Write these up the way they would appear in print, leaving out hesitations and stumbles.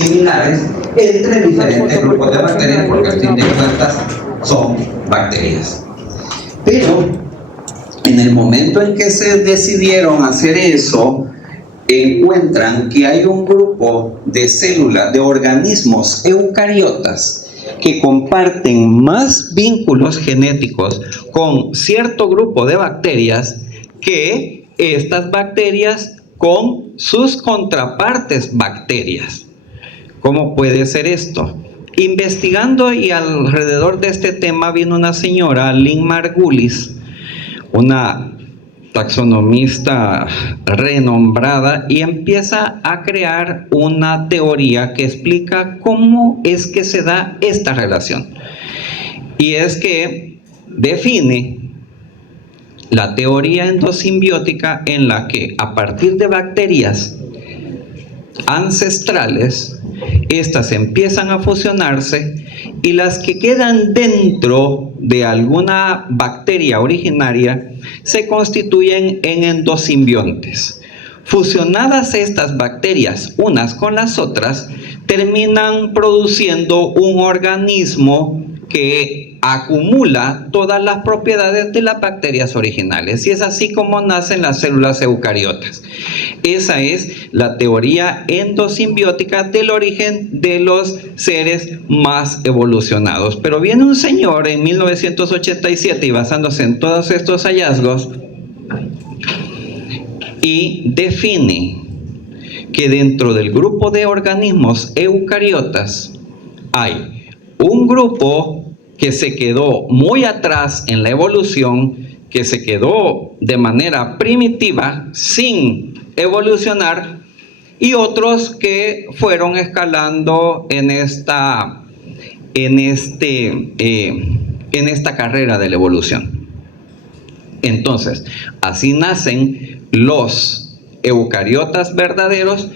similares entre diferentes grupos de bacterias, porque al fin de cuentas son bacterias. Pero en el momento en que se decidieron hacer eso, encuentran que hay un grupo de células, de organismos eucariotas, que comparten más vínculos genéticos con cierto grupo de bacterias que estas bacterias con sus contrapartes bacterias. ¿Cómo puede ser esto? Investigando y alrededor de este tema vino una señora, Lynn Margulis, una taxonomista renombrada, y empieza a crear una teoría que explica cómo es que se da esta relación. Y es que define la teoría endosimbiótica en la que a partir de bacterias ancestrales, estas empiezan a fusionarse y las que quedan dentro de alguna bacteria originaria se constituyen en endosimbiontes. Fusionadas estas bacterias unas con las otras, terminan produciendo un organismo que acumula todas las propiedades de las bacterias originales, y es así como nacen las células eucariotas. Esa es la teoría endosimbiótica del origen de los seres más evolucionados. Pero viene un señor en 1987 y basándose en todos estos hallazgos y define que dentro del grupo de organismos eucariotas hay un grupo que se quedó muy atrás en la evolución, que se quedó de manera primitiva, sin evolucionar, y otros que fueron escalando en esta carrera de la evolución. Entonces, así nacen los eucariotas verdaderos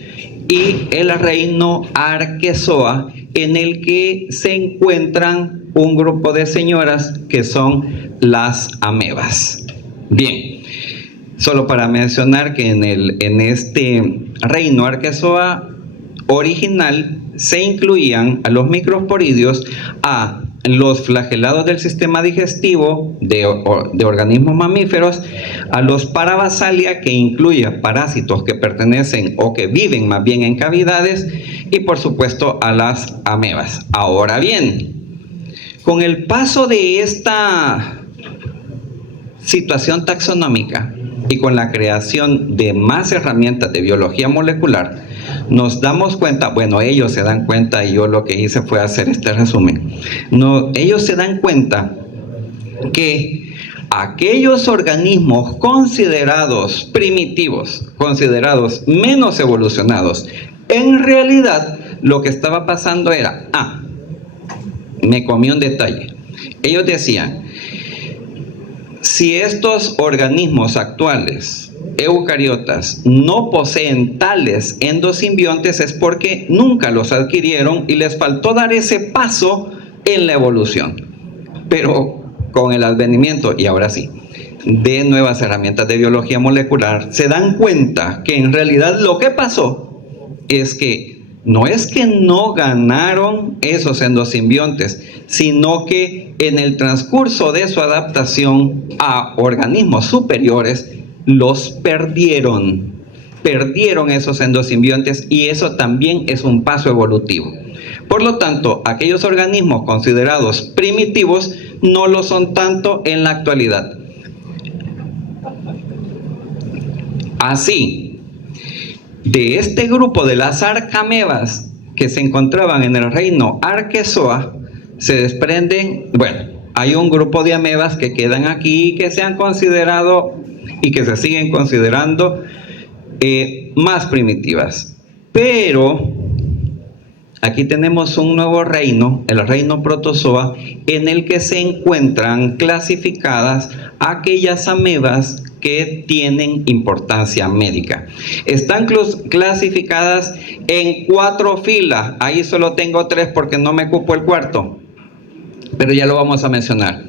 y el reino Arquezoa, en el que se encuentran un grupo de señoras que son las amebas. Bien, solo para mencionar que en este reino Arquezoa original se incluían a los microsporidios, a los flagelados del sistema digestivo de organismos mamíferos, a los Parabasalia, que incluye parásitos que pertenecen o que viven más bien en cavidades, y por supuesto a las amebas. Ahora bien, con el paso de esta situación taxonómica y con la creación de más herramientas de biología molecular, nos damos cuenta, bueno, ellos se dan cuenta, y yo lo que hice fue hacer este resumen. Ellos se dan cuenta que aquellos organismos considerados primitivos, considerados menos evolucionados, en realidad lo que estaba pasando era, me comí un detalle. Ellos decían, si estos organismos actuales eucariotas no poseen tales endosimbiontes, es porque nunca los adquirieron y les faltó dar ese paso en la evolución. Pero con el advenimiento, y ahora sí, de nuevas herramientas de biología molecular, se dan cuenta que en realidad lo que pasó es que no ganaron esos endosimbiontes, sino que en el transcurso de su adaptación a organismos superiores, los perdieron esos endosimbiontes, y eso también es un paso evolutivo. Por lo tanto, aquellos organismos considerados primitivos no lo son tanto en la actualidad. Así, de este grupo de las arcamebas que se encontraban en el reino Arquezoa, se desprenden, hay un grupo de amebas que quedan aquí, que se han considerado y que se siguen considerando más primitivas. Pero aquí tenemos un nuevo reino, el reino Protozoa, en el que se encuentran clasificadas aquellas amebas que tienen importancia médica. Están clasificadas en 4 filas. Ahí solo tengo 3 porque no me cupo el cuarto, pero ya lo vamos a mencionar.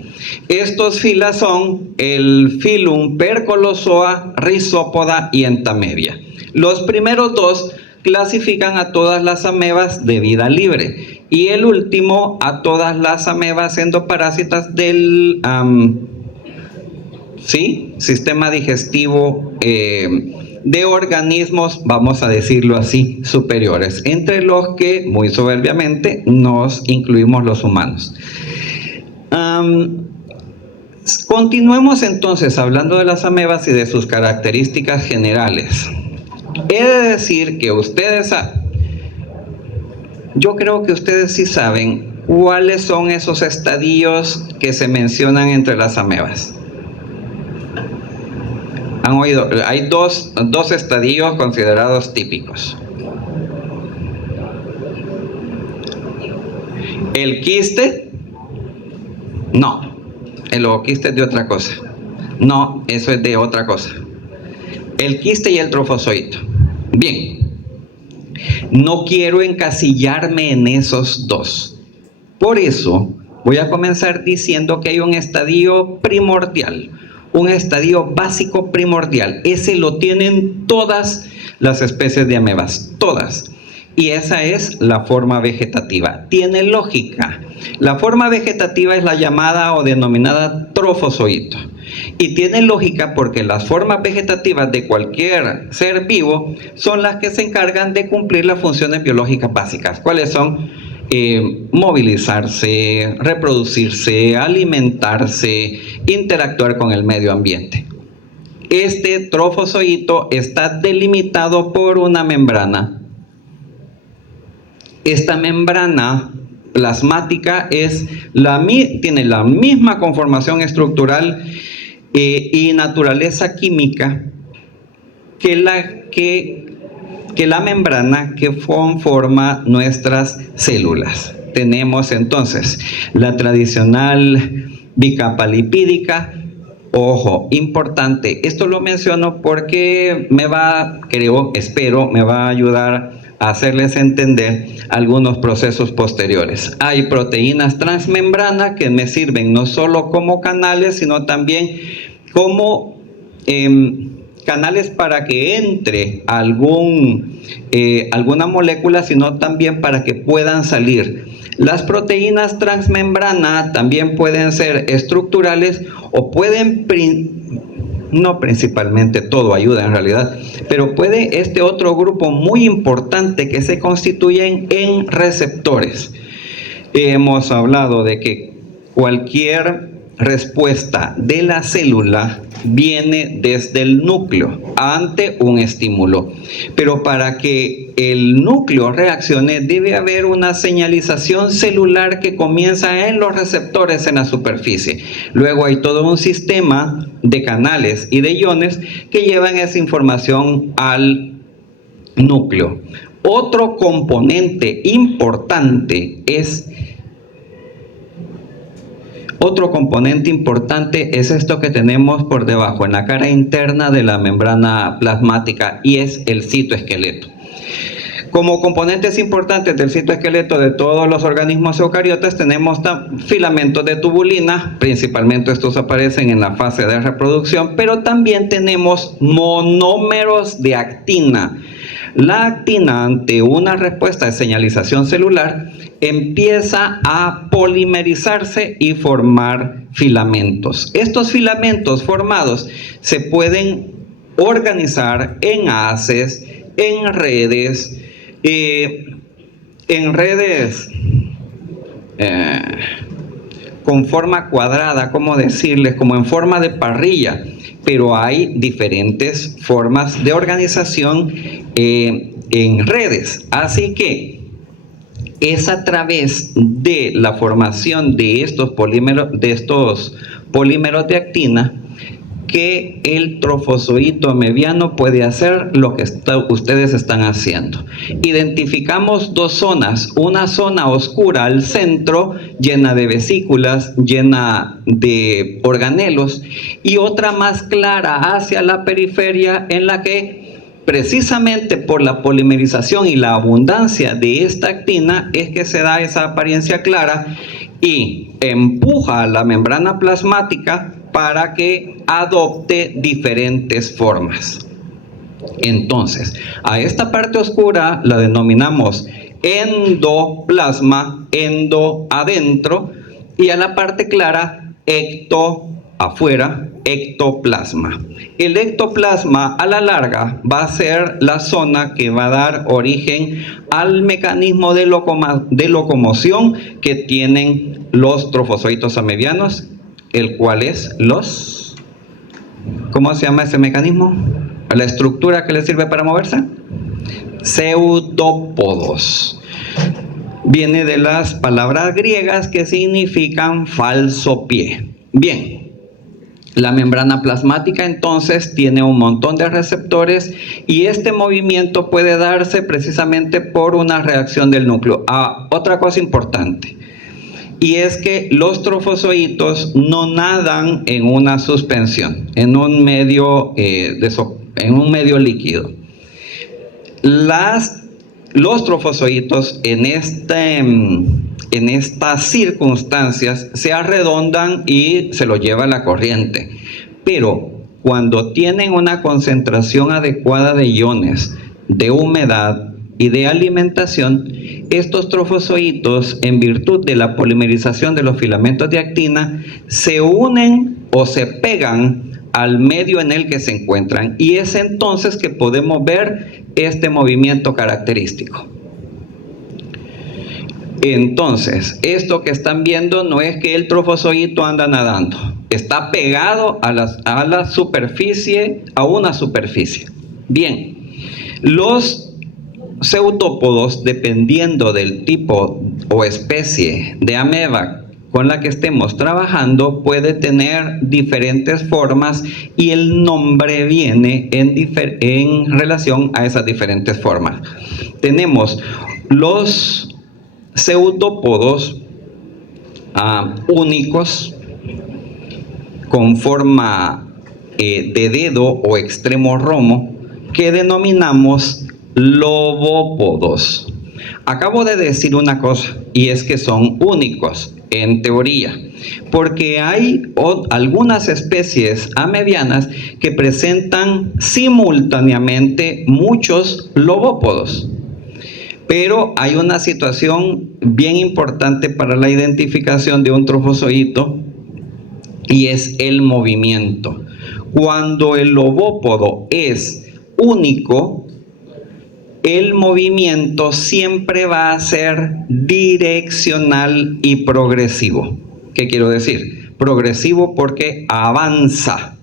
Estos filas son el filum Percolozoa, Rhizopoda y Entamedia. Los primeros 2 clasifican a todas las amebas de vida libre. Y el último, a todas las amebas endoparásitas del sistema digestivo de organismos, vamos a decirlo así, superiores, entre los que, muy soberbiamente, nos incluimos los humanos. Continuemos entonces hablando de las amebas y de sus características generales. He de decir que yo creo que ustedes sí saben cuáles son esos estadios que se mencionan entre las amebas. ¿Han oído? Hay dos estadios considerados típicos. El quiste, no. El ooquiste es de otra cosa. No, eso es de otra cosa. El quiste y el trofozoito. Bien. No quiero encasillarme en esos dos. Por eso voy a comenzar diciendo que hay un estadio primordial, un estadio básico primordial. Ese lo tienen todas las especies de amebas, todas. Y esa es la forma vegetativa. Tiene lógica. La forma vegetativa es la llamada o denominada trofozoito. Y tiene lógica porque las formas vegetativas de cualquier ser vivo son las que se encargan de cumplir las funciones biológicas básicas. ¿Cuáles son? Movilizarse, reproducirse, alimentarse, interactuar con el medio ambiente. Este trofozoito está delimitado por una membrana. Esta membrana plasmática tiene la misma conformación estructural y naturaleza química que la membrana que conforma nuestras células. Tenemos entonces la tradicional bicapa lipídica. Ojo, importante, esto lo menciono porque espero me va a ayudar a hacerles entender algunos procesos posteriores. Hay proteínas transmembrana que me sirven no solo como canales, sino también como canales para que entre alguna molécula, sino también para que puedan salir. Las proteínas transmembrana también pueden ser estructurales o pueden, no principalmente, todo ayuda en realidad, pero puede este otro grupo muy importante que se constituyen en receptores. Hemos hablado de que cualquier respuesta de la célula viene desde el núcleo ante un estímulo, pero para que el núcleo reaccione debe haber una señalización celular que comienza en los receptores en la superficie. Luego hay todo un sistema de canales y de iones que llevan esa información al núcleo. Otro componente importante es esto que tenemos por debajo, en la cara interna de la membrana plasmática, y es el citoesqueleto. Como componentes importantes del citoesqueleto de todos los organismos eucariotas tenemos filamentos de tubulina, principalmente estos aparecen en la fase de reproducción, pero también tenemos monómeros de actina. La actina, ante una respuesta de señalización celular, empieza a polimerizarse y formar filamentos. Estos filamentos formados se pueden organizar en haces, en redes con forma cuadrada, como decirles, como en forma de parrilla, pero hay diferentes formas de organización en redes. Así que es a través de la formación de estos polímeros de actina que el trofozoito amebiano puede hacer lo que ustedes están haciendo. Identificamos dos zonas, una zona oscura al centro, llena de vesículas, llena de organelos, y otra más clara hacia la periferia, en la que precisamente por la polimerización y la abundancia de esta actina es que se da esa apariencia clara y empuja a la membrana plasmática para que adopte diferentes formas. Entonces, a esta parte oscura la denominamos endoplasma, endo adentro, y a la parte clara, ecto afuera, ectoplasma. El ectoplasma a la larga va a ser la zona que va a dar origen al mecanismo de locomoción que tienen los trofozoitos amebianos, el cual es los... ¿Cómo se llama ese mecanismo? ¿La estructura que le sirve para moverse? Pseudópodos. Viene de las palabras griegas que significan falso pie. Bien. La membrana plasmática entonces tiene un montón de receptores y este movimiento puede darse precisamente por una reacción del núcleo. Otra cosa importante, y es que los trofozoitos no nadan en una suspensión, en un medio, líquido. Los trofozoitos en estas circunstancias se arredondan y se lo lleva la corriente. Pero cuando tienen una concentración adecuada de iones, de humedad y de alimentación, estos trofozoitos, en virtud de la polimerización de los filamentos de actina, se unen o se pegan al medio en el que se encuentran, y es entonces que podemos ver este movimiento característico. Entonces, esto que están viendo no es que el trofozoito anda nadando, está pegado a la superficie, a una superficie. Bien, los pseudópodos, dependiendo del tipo o especie de ameba con la que estemos trabajando, puede tener diferentes formas y el nombre viene en relación a esas diferentes formas. Tenemos los pseudópodos únicos con forma de dedo o extremo romo, que denominamos lobópodos. Acabo de decir una cosa, y es que son únicos en teoría, porque hay algunas especies amebianas que presentan simultáneamente muchos lobópodos. Pero hay una situación bien importante para la identificación de un trofozoito, y es el movimiento. Cuando el lobópodo es único, el movimiento siempre va a ser direccional y progresivo. ¿Qué quiero decir? Progresivo porque avanza,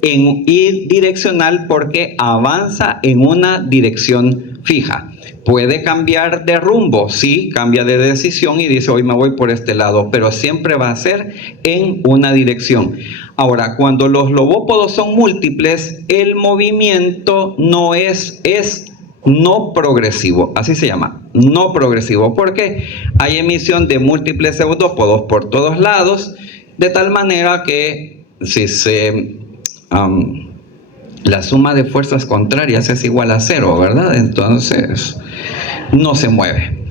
y direccional porque avanza en una dirección fija. Puede cambiar de rumbo, sí, cambia de decisión y dice hoy me voy por este lado, pero siempre va a ser en una dirección. Ahora, cuando los lobópodos son múltiples, el movimiento no es no progresivo, así se llama, no progresivo, porque hay emisión de múltiples pseudópodos por todos lados, de tal manera que si la suma de fuerzas contrarias es igual a 0, ¿verdad? Entonces no se mueve.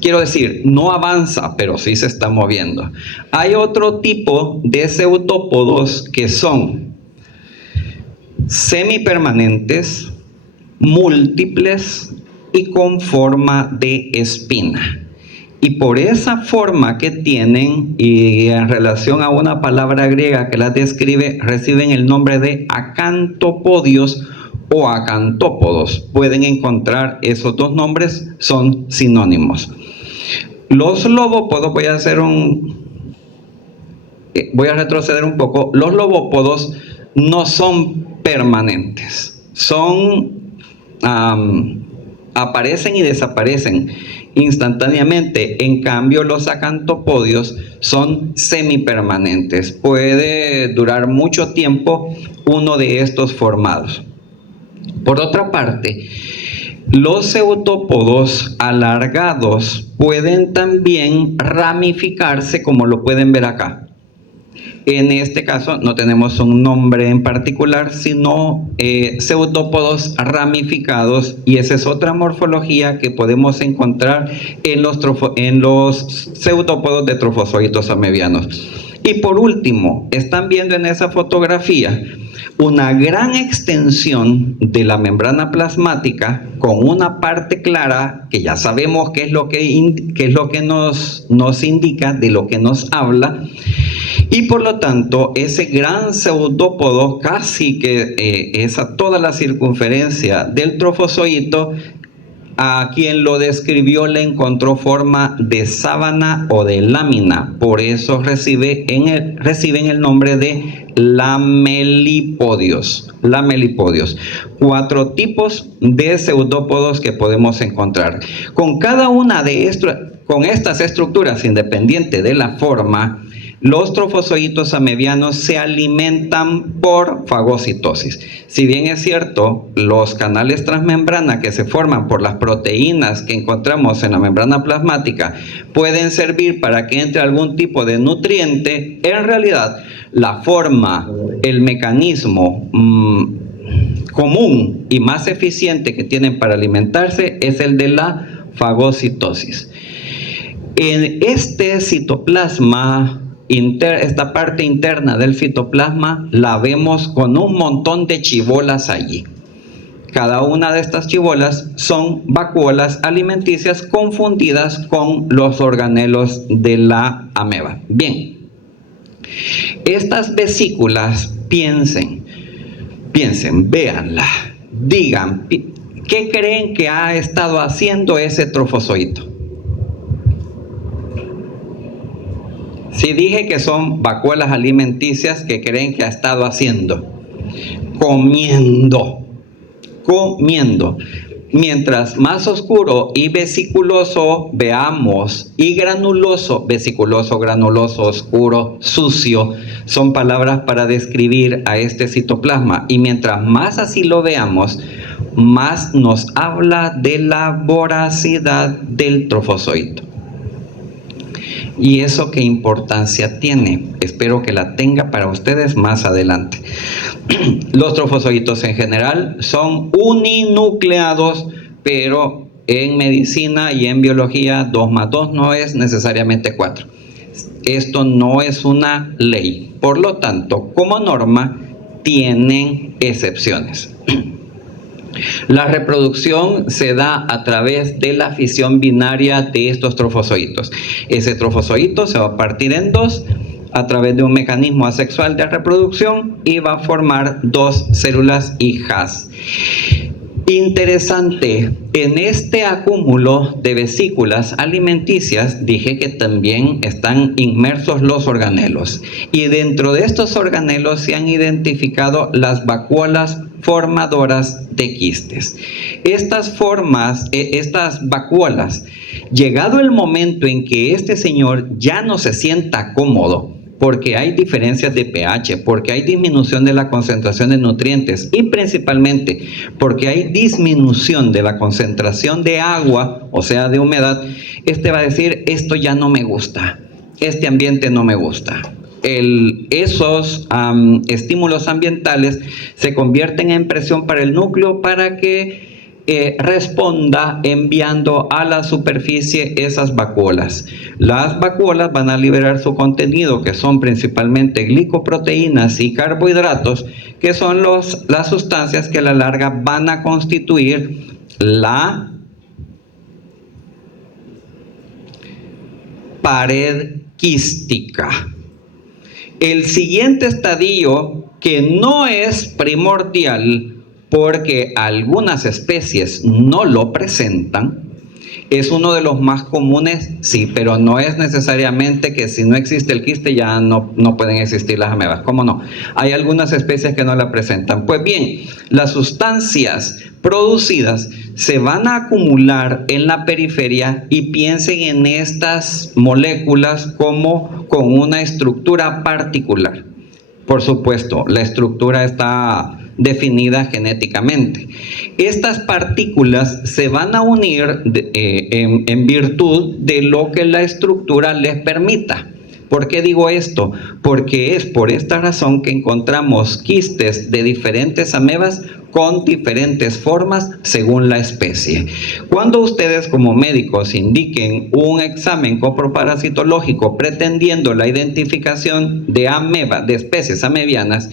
Quiero decir, no avanza, pero sí se está moviendo. Hay otro tipo de pseudópodos que son semipermanentes, múltiples y con forma de espina. Y por esa forma que tienen, y en relación a una palabra griega que las describe, reciben el nombre de acantopodios o acantópodos. Pueden encontrar esos dos nombres, son sinónimos. Los lobópodos, voy a retroceder un poco. Los lobópodos no son permanentes, aparecen y desaparecen instantáneamente. En cambio, los acantopodios son semipermanentes. Puede durar mucho tiempo uno de estos formados. Por otra parte, los pseudópodos alargados pueden también ramificarse, como lo pueden ver acá. En este caso no tenemos un nombre en particular, sino pseudópodos ramificados, y esa es otra morfología que podemos encontrar en los pseudópodos de trofozoitos amebianos. Y por último, están viendo en esa fotografía una gran extensión de la membrana plasmática con una parte clara que ya sabemos qué es lo que nos indica, de lo que nos habla, y por lo tanto ese gran pseudópodo, casi que toda la circunferencia del trofozoito, a quien lo describió le encontró forma de sábana o de lámina, por eso reciben el nombre de lamelipodios. Lamelipodios. 4 tipos de pseudópodos que podemos encontrar. Con cada una de estas estructuras, independiente de la forma, los trofozoitos amebianos se alimentan por fagocitosis. Si bien es cierto, los canales transmembrana que se forman por las proteínas que encontramos en la membrana plasmática pueden servir para que entre algún tipo de nutriente, en realidad la forma, el mecanismo común y más eficiente que tienen para alimentarse es el de la fagocitosis. En este citoplasma, esta parte interna del citoplasma, la vemos con un montón de chibolas allí. Cada una de estas chibolas son vacuolas alimenticias confundidas con los organelos de la ameba. Bien, estas vesículas, piensen, véanla, digan, ¿qué creen que ha estado haciendo ese trofozoito? Si dije que son vacuolas alimenticias, ¿qué creen que ha estado haciendo? Comiendo. Mientras más oscuro y vesiculoso veamos, y granuloso, vesiculoso, granuloso, oscuro, sucio, son palabras para describir a este citoplasma. Y mientras más así lo veamos, más nos habla de la voracidad del trofozoito. ¿Y eso qué importancia tiene? Espero que la tenga para ustedes más adelante. Los trofozoitos en general son uninucleados, pero en medicina y en biología 2 más 2 no es necesariamente 4. Esto no es una ley. Por lo tanto, como norma, tienen excepciones. La reproducción se da a través de la fisión binaria de estos trofozoitos. Ese trofozoito se va a partir en 2 a través de un mecanismo asexual de reproducción y va a formar 2 células hijas. Interesante, en este acúmulo de vesículas alimenticias dije que también están inmersos los organelos, y dentro de estos organelos se han identificado las vacuolas formadoras de quistes. Estas vacuolas, llegado el momento en que este señor ya no se sienta cómodo, porque hay diferencias de pH, porque hay disminución de la concentración de nutrientes y principalmente porque hay disminución de la concentración de agua, o sea de humedad, este va a decir, esto ya no me gusta, este ambiente no me gusta. Esos estímulos ambientales se convierten en presión para el núcleo para que responda enviando a la superficie esas vacuolas. Las vacuolas van a liberar su contenido, que son principalmente glicoproteínas y carbohidratos, que son las sustancias que a la larga van a constituir la pared quística. El siguiente estadio, que no es primordial porque algunas especies no lo presentan, es uno de los más comunes, sí, pero no es necesariamente que si no existe el quiste ya no pueden existir las amebas. ¿Cómo no? Hay algunas especies que no la presentan. Pues bien, las sustancias producidas se van a acumular en la periferia, y piensen en estas moléculas como con una estructura particular. Por supuesto, la estructura está definida genéticamente. Estas partículas se van a unir en virtud de lo que la estructura les permita. ¿Por qué digo esto? Porque es por esta razón que encontramos quistes de diferentes amebas con diferentes formas según la especie. Cuando ustedes como médicos indiquen un examen coproparasitológico pretendiendo la identificación de ameba, de especies amebianas,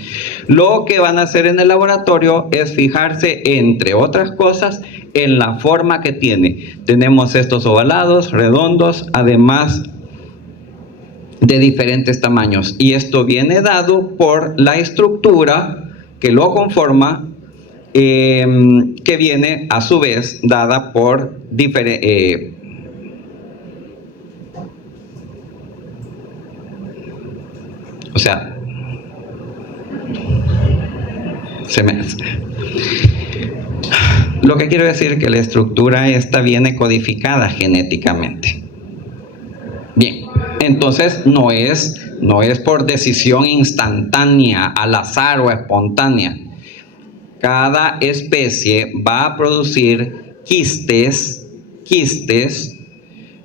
lo que van a hacer en el laboratorio es fijarse, entre otras cosas, en la forma que tiene. Tenemos estos ovalados, redondos, además de diferentes tamaños, y esto viene dado por la estructura que lo conforma, que viene a su vez dada por diferentes lo que quiero decir es que la estructura esta viene codificada genéticamente. Bien, entonces no es por decisión instantánea, al azar o espontánea. Cada especie va a producir quistes,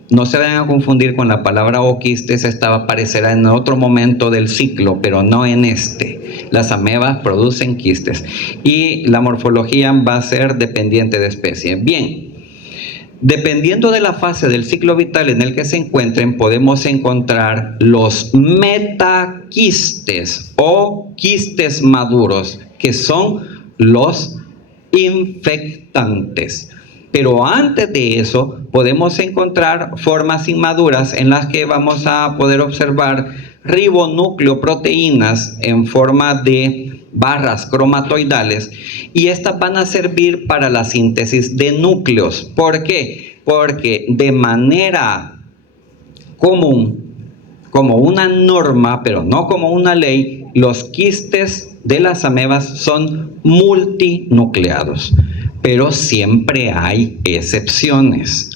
no se vayan a confundir con la palabra oquistes, esta aparecerá en otro momento del ciclo, pero no en este. Las amebas producen quistes y la morfología va a ser dependiente de especie. Bien, dependiendo de la fase del ciclo vital en el que se encuentren, podemos encontrar los metaquistes o quistes maduros, que son los infectantes. Pero antes de eso podemos encontrar formas inmaduras en las que vamos a poder observar ribonucleoproteínas en forma de barras cromatoidales, y estas van a servir para la síntesis de núcleos. ¿Por qué? Porque de manera común, como una norma, pero no como una ley, los quistes de las amebas son multinucleados, pero siempre hay excepciones.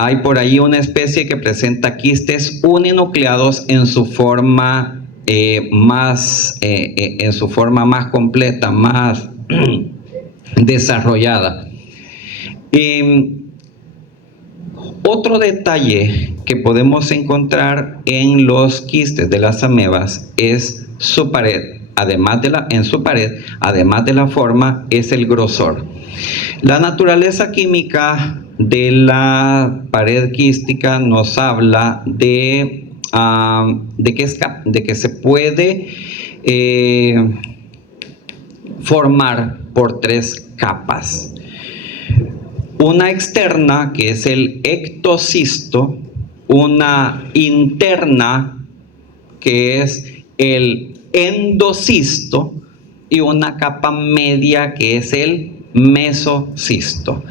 Hay por ahí una especie que presenta quistes uninucleados en su forma más completa, más desarrollada. Otro detalle que podemos encontrar en los quistes de las amebas es su pared. Además de la forma, es el grosor. La naturaleza química de la pared quística nos habla de que se puede formar por tres capas. Una externa, que es el ectocisto, una interna, que es el endocisto, y una capa media, que es el mesocisto.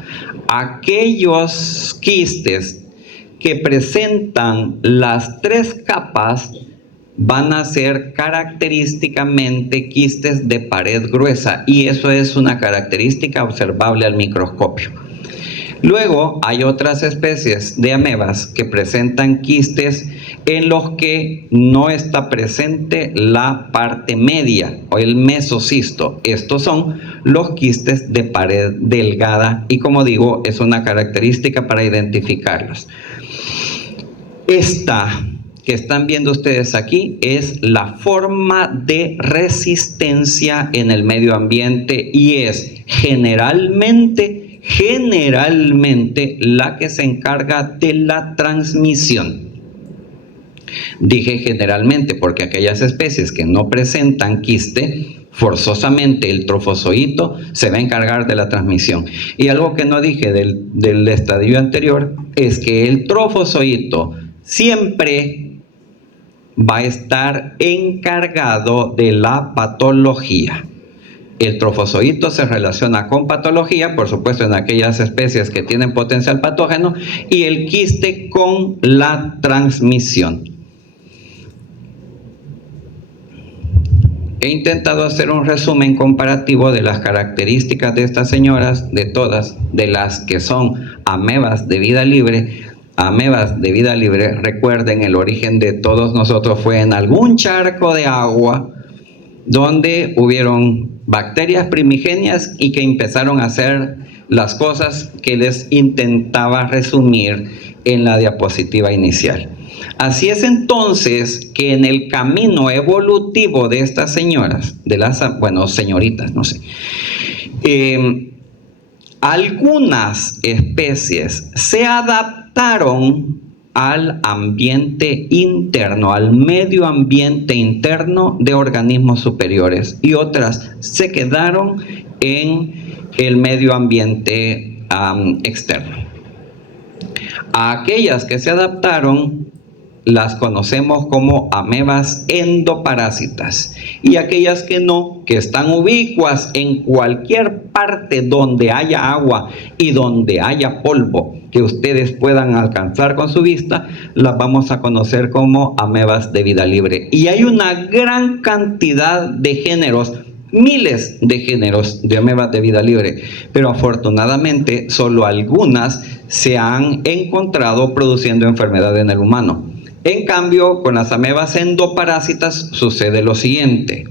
Aquellos quistes que presentan las tres capas van a ser característicamente quistes de pared gruesa, y eso es una característica observable al microscopio. Luego hay otras especies de amebas que presentan quistes en los que no está presente la parte media o el mesocisto. Estos son los quistes de pared delgada, y como digo, es una característica para identificarlos. Esta que están viendo ustedes aquí es la forma de resistencia en el medio ambiente, y es generalmente la que se encarga de la transmisión. Dije generalmente porque aquellas especies que no presentan quiste, forzosamente el trofozoito se va a encargar de la transmisión. Y algo que no dije del estadio anterior es que el trofozoito siempre va a estar encargado de la patología. El trofozoito se relaciona con patología, por supuesto en aquellas especies que tienen potencial patógeno, y el quiste con la transmisión. He intentado hacer un resumen comparativo de las características de estas señoras, de todas, de las que son amebas de vida libre. Amebas de vida libre, recuerden, el origen de todos nosotros fue en algún charco de agua donde hubieron bacterias primigenias y que empezaron a hacer las cosas que les intentaba resumir en la diapositiva inicial. Así es entonces que en el camino evolutivo de estas señoras, señoritas, no sé, algunas especies se adaptaron al ambiente interno, al medio ambiente interno de organismos superiores, y otras se quedaron en el medio ambiente externo. A aquellas que se adaptaron las conocemos como amebas endoparásitas, y aquellas que no, que están ubicuas en cualquier parte donde haya agua y donde haya polvo que ustedes puedan alcanzar con su vista, las vamos a conocer como amebas de vida libre. Y hay una gran cantidad de géneros, miles de géneros de amebas de vida libre, pero afortunadamente solo algunas se han encontrado produciendo enfermedad en el humano. En cambio, con las amebas endoparásitas sucede lo siguiente: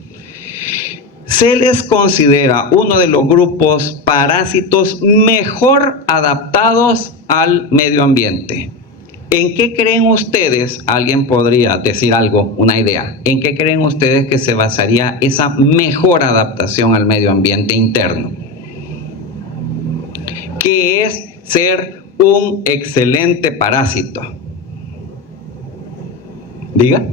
se les considera uno de los grupos parásitos mejor adaptados al medio ambiente. ¿En qué creen ustedes? Alguien podría decir algo, una idea. ¿En qué creen ustedes que se basaría esa mejor adaptación al medio ambiente interno? ¿Qué es ser un excelente parásito? Diga.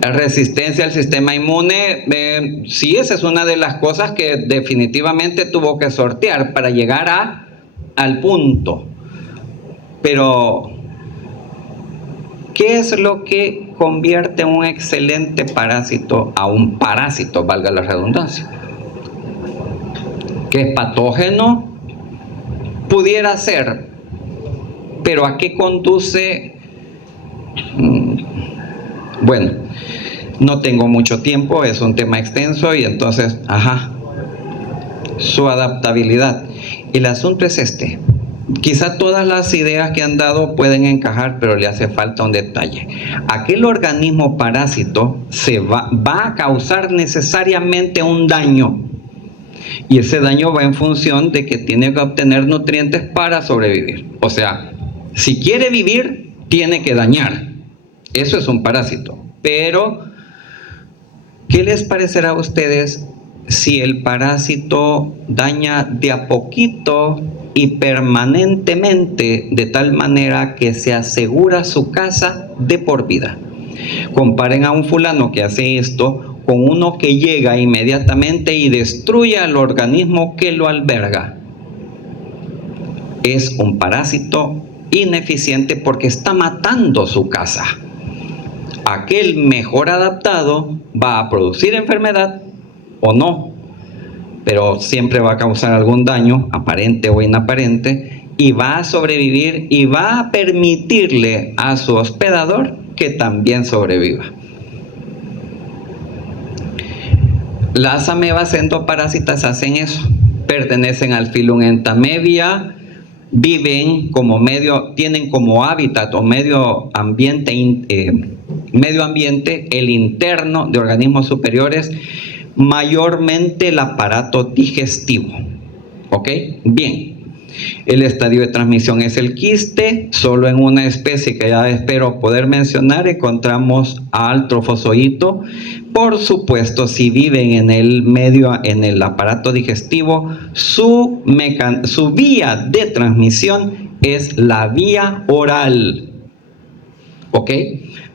Resistencia al sistema inmune, sí, esa es una de las cosas que definitivamente tuvo que sortear para llegar al punto. Pero, ¿qué es lo que convierte un excelente parásito a un parásito, valga la redundancia? ¿Que es patógeno? Pudiera ser, pero ¿a qué conduce? Bueno, no tengo mucho tiempo, es un tema extenso y entonces, su adaptabilidad. El asunto es este. Quizá todas las ideas que han dado pueden encajar, pero le hace falta un detalle. Aquel organismo parásito va a causar necesariamente un daño. Y ese daño va en función de que tiene que obtener nutrientes para sobrevivir. O sea, si quiere vivir, tiene que dañar. Eso es un parásito. Pero, ¿qué les parecerá a ustedes si el parásito daña de a poquito y permanentemente, de tal manera que se asegura su casa de por vida? Comparen a un fulano que hace esto con uno que llega inmediatamente y destruye al organismo que lo alberga. Es un parásito ineficiente porque está matando su casa. Aquel mejor adaptado va a producir enfermedad o no, pero siempre va a causar algún daño, aparente o inaparente, y va a sobrevivir y va a permitirle a su hospedador que también sobreviva. Las amebas endoparásitas hacen eso, pertenecen al filum Entamebia, viven como tienen como hábitat o medio ambiente el interno de organismos superiores, mayormente el aparato digestivo. ¿Ok? Bien. El estadio de transmisión es el quiste. Solo en una especie que ya espero poder mencionar encontramos al trofozoito. Por supuesto, si viven en el aparato digestivo, su vía de transmisión es la vía oral. ¿Ok?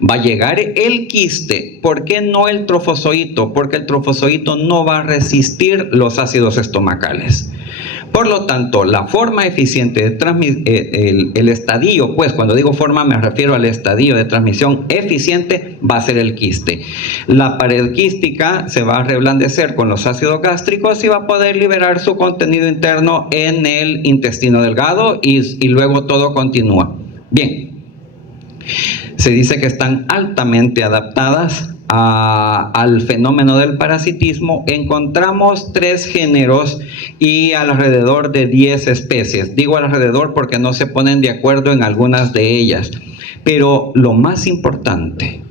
Va a llegar el quiste. ¿Por qué no el trofozoito? Porque el trofozoito no va a resistir los ácidos estomacales. Por lo tanto, la forma eficiente de transmitir, el estadio, pues cuando digo forma me refiero al estadio de transmisión eficiente, va a ser el quiste. La pared quística se va a reblandecer con los ácidos gástricos y va a poder liberar su contenido interno en el intestino delgado y luego todo continúa. Bien. Se dice que están altamente adaptadas al fenómeno del parasitismo. Encontramos 3 géneros y alrededor de 10 especies. Digo alrededor porque no se ponen de acuerdo en algunas de ellas. Pero lo más importante,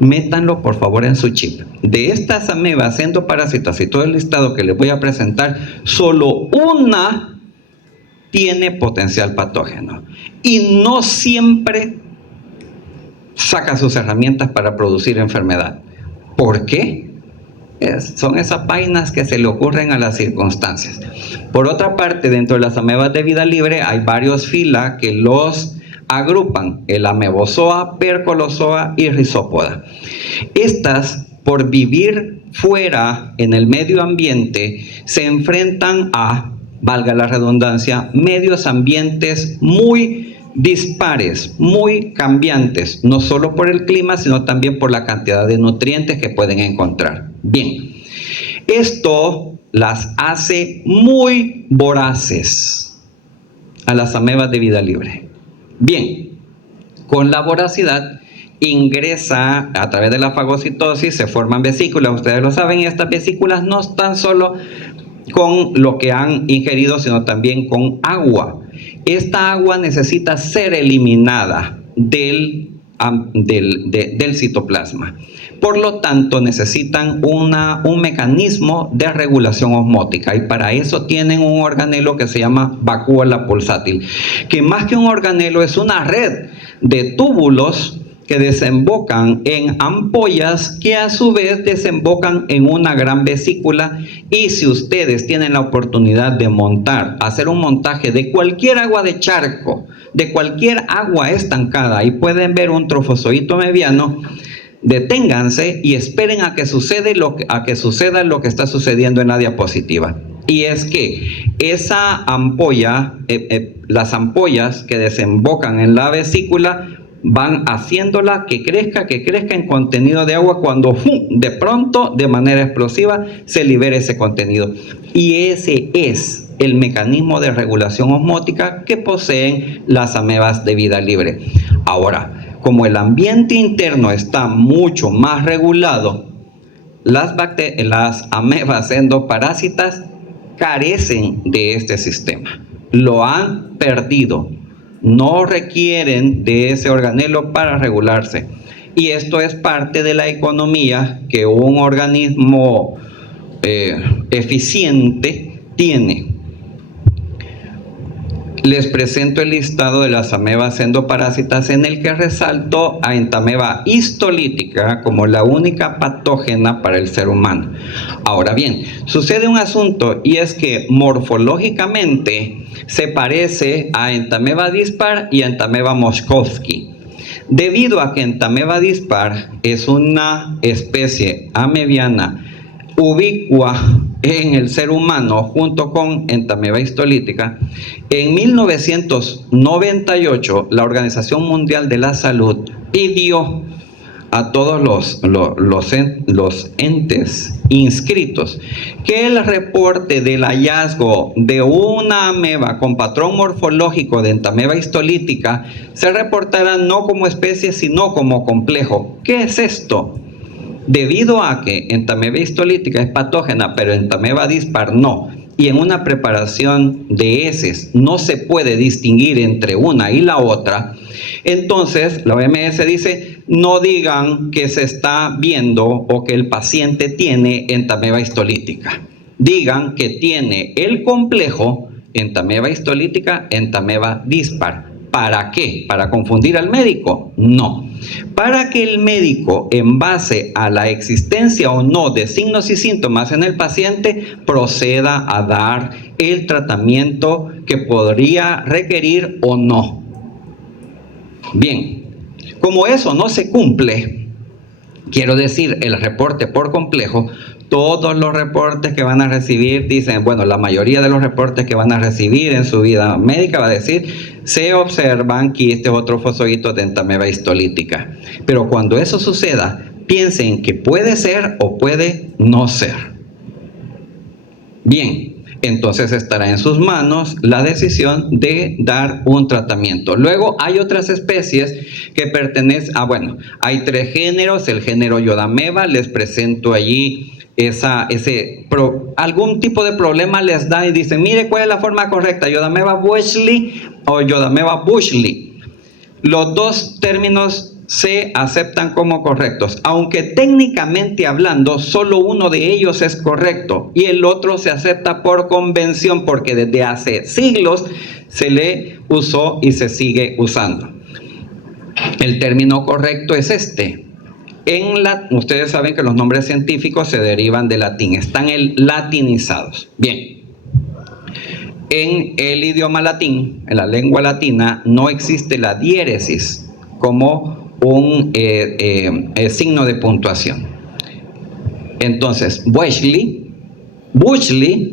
Métanlo por favor en su chip. De estas amebas endoparásitas y todo el listado que les voy a presentar, solo una tiene potencial patógeno. Y no siempre saca sus herramientas para producir enfermedad. ¿Por qué? Son esas vainas que se le ocurren a las circunstancias. Por otra parte, dentro de las amebas de vida libre hay varios fila que los agrupan: el amebozoa, percolozoa y rizópoda. Estas, por vivir fuera en el medio ambiente, se enfrentan a, valga la redundancia, medios ambientes muy dispares, muy cambiantes, no solo por el clima, sino también por la cantidad de nutrientes que pueden encontrar. Bien, esto las hace muy voraces a las amebas de vida libre. Bien, con la voracidad ingresa a través de la fagocitosis, se forman vesículas, ustedes lo saben, y estas vesículas no están solo con lo que han ingerido, sino también con agua. Esta agua necesita ser eliminada del citoplasma. Por lo tanto, necesitan un mecanismo de regulación osmótica, y para eso tienen un organelo que se llama vacúola pulsátil, que más que un organelo es una red de túbulos que desembocan en ampollas, que a su vez desembocan en una gran vesícula. Y si ustedes tienen la oportunidad de hacer un montaje de cualquier agua de charco, de cualquier agua estancada, y pueden ver un trofozoito mediano, deténganse y esperen a que suceda lo que está sucediendo en la diapositiva. Y es que esa ampolla, las ampollas que desembocan en la vesícula, van haciéndola que crezca en contenido de agua, cuando de pronto, de manera explosiva, se libera ese contenido. Y ese es el mecanismo de regulación osmótica que poseen las amebas de vida libre. Ahora, como el ambiente interno está mucho más regulado, las amebas endoparásitas carecen de este sistema. Lo han perdido. No requieren de ese organelo para regularse. Y esto es parte de la economía que un organismo eficiente tiene. Les presento el listado de las amebas endoparásitas, en el que resalto a Entamoeba histolítica como la única patógena para el ser humano. Ahora bien, sucede un asunto, y es que morfológicamente se parece a Entamoeba dispar y a Entamoeba moscovski. Debido a que Entamoeba dispar es una especie amebiana ubicua en el ser humano junto con Entamoeba histolítica, en 1998 la Organización Mundial de la Salud pidió a todos los entes inscritos que el reporte del hallazgo de una ameba con patrón morfológico de Entamoeba histolítica se reportara no como especie, sino como complejo. ¿Qué es esto? Debido a que Entamoeba histolítica es patógena, pero Entamoeba dispar no, y en una preparación de heces no se puede distinguir entre una y la otra, entonces la OMS dice: no digan que se está viendo o que el paciente tiene Entamoeba histolítica. Digan que tiene el complejo Entamoeba histolítica, Entamoeba dispar. ¿Para qué? ¿Para confundir al médico? No. Para que el médico, en base a la existencia o no de signos y síntomas en el paciente, proceda a dar el tratamiento que podría requerir o no. Bien, como eso no se cumple, quiero decir, el reporte por complejo, todos los reportes que van a recibir dicen, bueno, la mayoría de los reportes que van a recibir en su vida médica va a decir: se observan quistes o trofozoitos de Entamoeba histolítica. Pero cuando eso suceda, piensen que puede ser o puede no ser. Bien, entonces estará en sus manos la decisión de dar un tratamiento. Luego hay otras especies que pertenecen hay 3 géneros. El género Yodameba, les presento allí algún tipo de problema les da y dicen: mire, ¿cuál es la forma correcta? Yodameba bushley o Yodameba bushley. Los dos términos se aceptan como correctos, aunque técnicamente hablando solo uno de ellos es correcto y el otro se acepta por convención porque desde hace siglos se le usó y se sigue usando. El término correcto es este. Ustedes saben que los nombres científicos se derivan del latín, están latinizados. Bien, en el idioma latín, en la lengua latina, no existe la diéresis como un signo de puntuación. Entonces, Buechli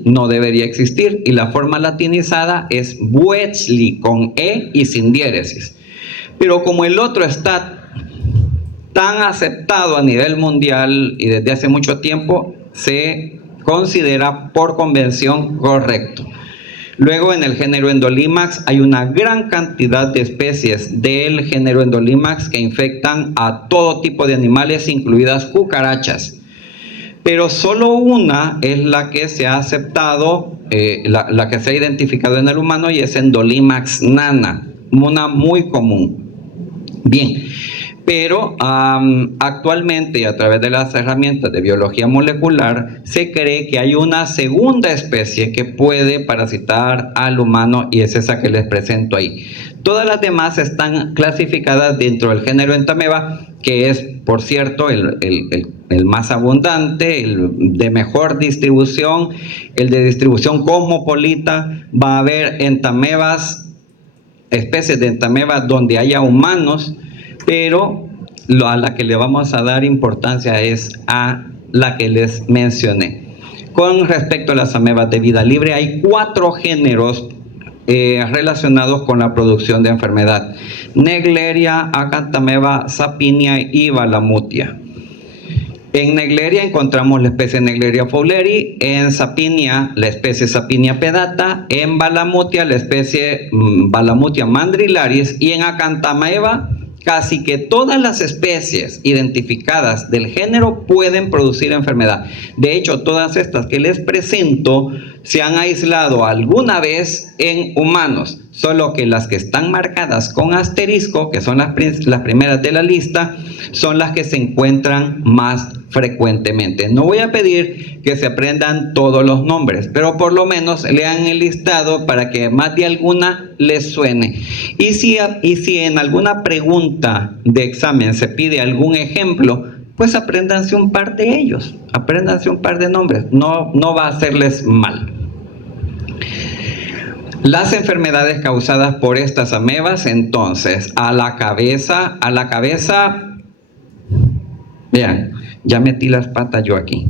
no debería existir y la forma latinizada es Buechli con E y sin diéresis. Pero como el otro está tan aceptado a nivel mundial y desde hace mucho tiempo, se considera por convención correcto. Luego, en el género Endolimax hay una gran cantidad de especies del género Endolimax que infectan a todo tipo de animales, incluidas cucarachas. Pero solo una es la que se ha aceptado, la que se ha identificado en el humano, y es Endolimax nana, una muy común. Bien, pero actualmente y a través de las herramientas de biología molecular se cree que hay una segunda especie que puede parasitar al humano y es esa que les presento ahí. Todas las demás están clasificadas dentro del género Entamoeba, que es, por cierto, el más abundante, el de mejor distribución, el de distribución cosmopolita. Va a haber entamoebas, especies de entamoeba donde haya humanos, pero a la que le vamos a dar importancia es a la que les mencioné. Con respecto a las amebas de vida libre, hay 4 géneros relacionados con la producción de enfermedad: Naegleria, Acanthamoeba, Sapinia y Balamutia. En Naegleria encontramos la especie Naegleria fowleri, en Sapinia la especie Sapinia pedata, en Balamutia la especie Balamutia mandrillaris y en Acanthamoeba casi que todas las especies identificadas del género pueden producir enfermedad. De hecho, todas estas que les presento se han aislado alguna vez en humanos, solo que las que están marcadas con asterisco, que son las primeras de la lista, son las que se encuentran más frecuentemente. No voy a pedir que se aprendan todos los nombres, pero por lo menos lean el listado para que más de alguna les suene. Y si en alguna pregunta de examen se pide algún ejemplo, pues apréndanse un par de ellos, apréndanse un par de nombres, no va a hacerles mal. Las enfermedades causadas por estas amebas, entonces, a la cabeza, vean, ya metí las patas yo aquí.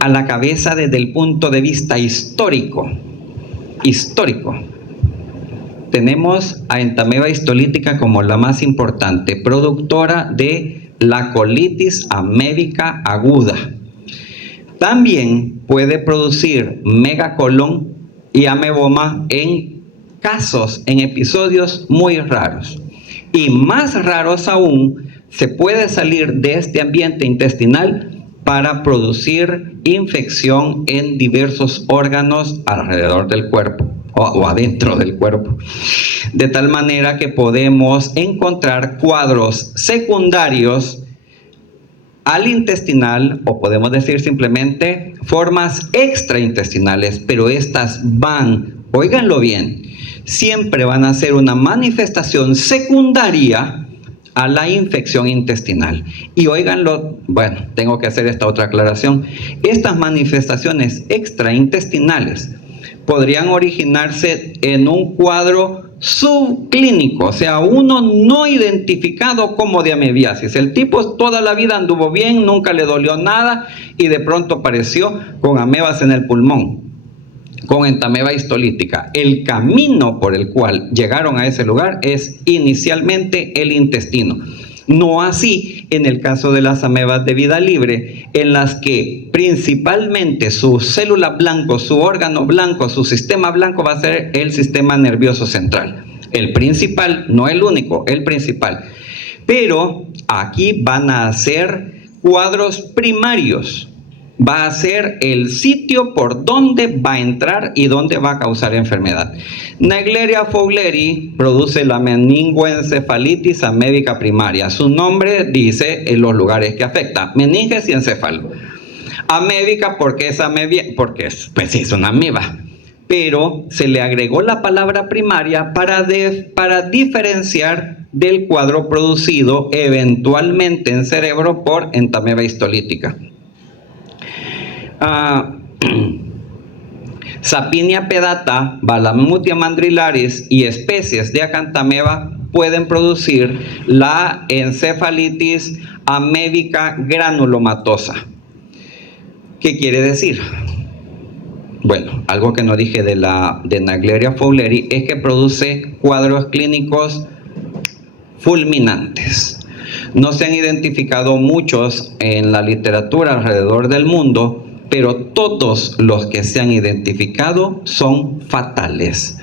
A la cabeza desde el punto de vista histórico, tenemos a Entamoeba histolítica como la más importante, productora de la colitis amébica aguda. También puede producir megacolon y ameboma en episodios muy raros. Y más raros aún, se puede salir de este ambiente intestinal para producir infección en diversos órganos alrededor del cuerpo o adentro del cuerpo. De tal manera que podemos encontrar cuadros secundarios al intestinal, o podemos decir simplemente formas extraintestinales, pero estas van, óiganlo bien, siempre van a ser una manifestación secundaria a la infección intestinal. Y óiganlo, bueno, tengo que hacer esta otra aclaración. Estas manifestaciones extraintestinales podrían originarse en un cuadro subclínico, o sea, uno no identificado como de amebiasis. El tipo toda la vida anduvo bien, nunca le dolió nada y de pronto apareció con amebas en el pulmón, con Entamoeba histolítica. El camino por el cual llegaron a ese lugar es inicialmente el intestino. No así en el caso de las amebas de vida libre, en las que principalmente su célula blanco, su órgano blanco, su sistema blanco va a ser el sistema nervioso central. El principal, no el único, el principal. Pero aquí van a ser cuadros primarios va a ser el sitio por donde va a entrar y donde va a causar enfermedad. Naegleria fowleri produce la meningoencefalitis amébica primaria. Su nombre dice en los lugares que afecta: meninges y encéfalo. Amébica porque es una ameba, pero se le agregó la palabra primaria para diferenciar del cuadro producido eventualmente en cerebro por entameba histolítica. Sapinia pedata, Balamutia mandrilaris y especies de acantameba pueden producir la encefalitis amébica granulomatosa. ¿Qué quiere decir? Bueno, algo que no dije de Naegleria fowleri es que produce cuadros clínicos fulminantes. No se han identificado muchos en la literatura alrededor del mundo, pero todos los que se han identificado son fatales,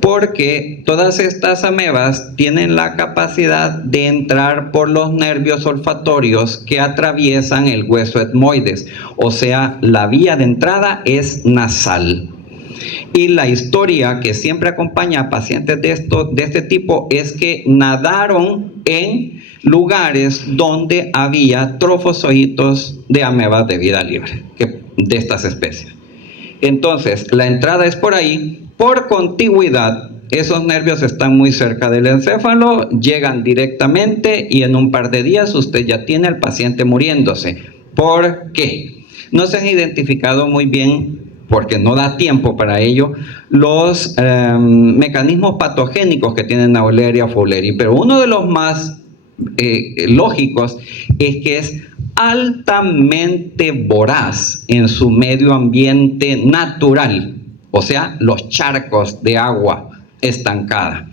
porque todas estas amebas tienen la capacidad de entrar por los nervios olfatorios que atraviesan el hueso etmoides, o sea, la vía de entrada es nasal. Y la historia que siempre acompaña a pacientes de este tipo es que nadaron en lugares donde había trofozoitos de amebas de vida libre, de estas especies. Entonces, la entrada es por ahí, por contigüidad. Esos nervios están muy cerca del encéfalo, llegan directamente y en un par de días usted ya tiene al paciente muriéndose. ¿Por qué? No se han identificado muy bien, porque no da tiempo para ello, los mecanismos patogénicos que tiene Naegleria fowleri, pero uno de los más lógicos es que es altamente voraz en su medio ambiente natural, o sea, los charcos de agua estancada.